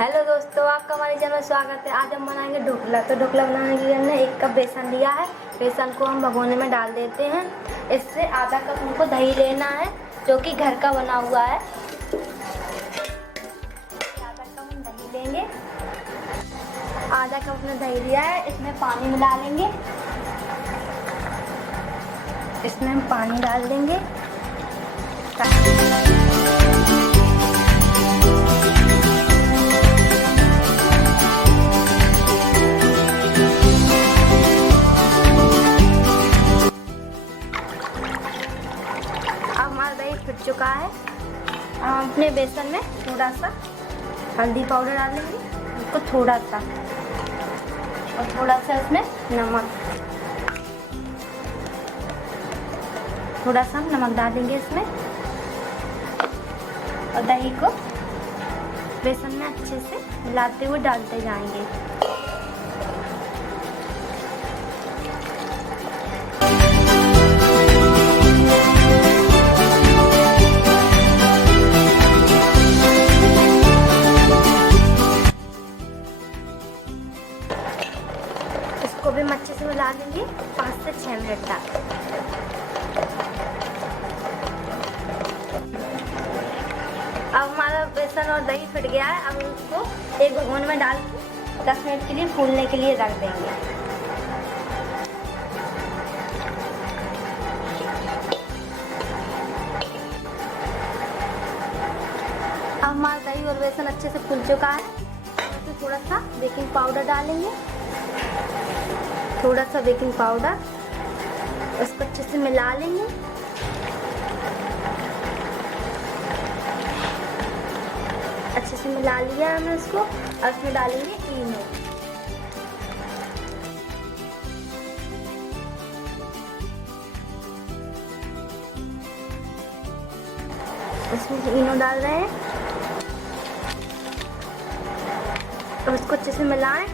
Hello दोस्तों, आपका हमारे चैनल में स्वागत है। आज हम बनाएंगे ढोकला। तो ढोकला बनाने के लिए हमने 1 कप बेसन लिया है। बेसन को हम भगोने में डाल देते हैं। इससे आधा कप हमको दही लेना है, जो कि घर का बना हुआ है। आधा कप हम दही लेंगे। आधा कप हमने दही लिया है, इसमें पानी मिला लेंगे। इसमें हम पानी डाल देंगे। दही फिट चुका है। हम अपने बेसन में थोड़ा सा हल्दी पाउडर डालेंगे, उसको थोड़ा सा, और थोड़ा सा इसमें नमक, थोड़ा सा नमक डालेंगे इसमें, और दही को बेसन में अच्छे से मिलाते हुए डालते जाएंगे। इसको भी हम अच्छे से मिला देंगे 5 से 6 मिनट तक। अब हमारा बेसन और दही फिट गया है। अब इसको एक भगोन में डाल के 10 मिनट के लिए फूलने के लिए रख देंगे। अब हमारा दही और बेसन अच्छे से फूल चुका है। इसमें थोड़ा सा बेकिंग पाउडर डालेंगे, थोड़ा सा बेकिंग पाउडर, उसको अच्छे से मिला लेंगे। अच्छे से मिला लिया हमने इसको। अब इसमें डालेंगे इनो। इसमें इनो डाल रहे हैं, अब इसको अच्छे से मिलाएं।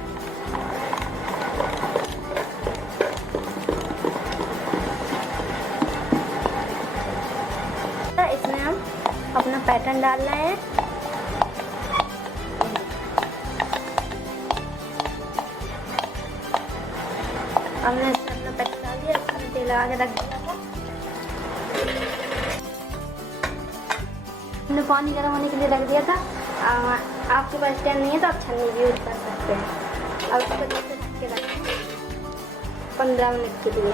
इसमें हम अपना पैटर्न डाल रहे हैं। हमने इसमें अपना पैटर्न डाल दिया, इसमें तेल लगा के रख दिया था। हमने पानी गर्म होने के लिए रख दिया था। आपके पास टाइम नहीं है तो आप छन्नी भी यूज कर सकते हैं। अब इसको अच्छे से ढक के रखें 15 मिनट के लिए।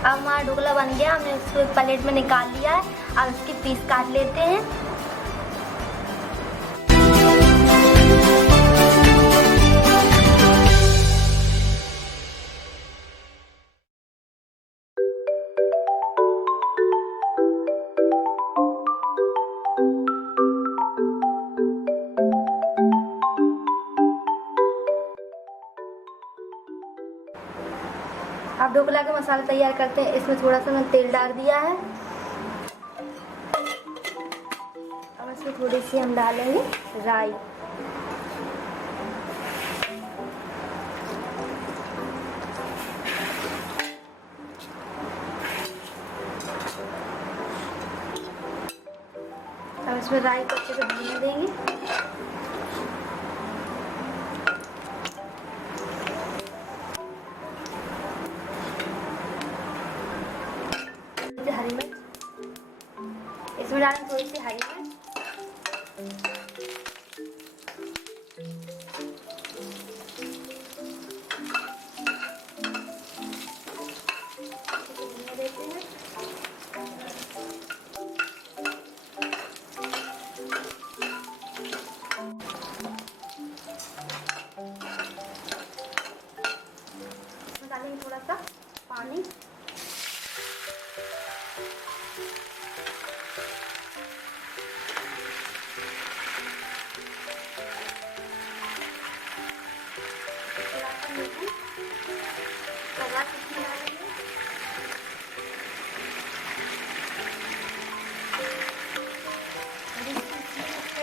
अब हमारा ढोकला बन गया। हमने उसको एक प्लेट में निकाल लिया है। अब इसके पीस काट लेते हैं। अब ढोकला का मसाला तैयार करते हैं। इसमें थोड़ा सा मैंने तेल डाल दिया है। अब इसमें थोड़ी सी हम डालेंगे राई। अब इसमें राई को अच्छे से भूनने देंगे। हरी मिर्च इसमें डालें, थोड़ी सी हरी मिर्च, देते हैं। इसमें डालेंगे थोड़ा सा पानी।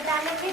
डालेंगे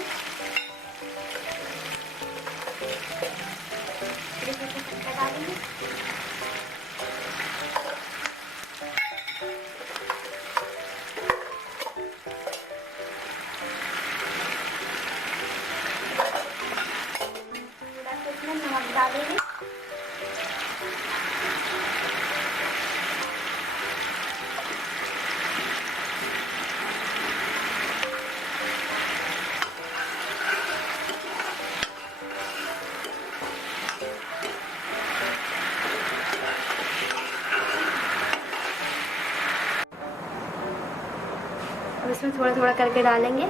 अब इसमें थोड़ा थोड़ा करके डालेंगे।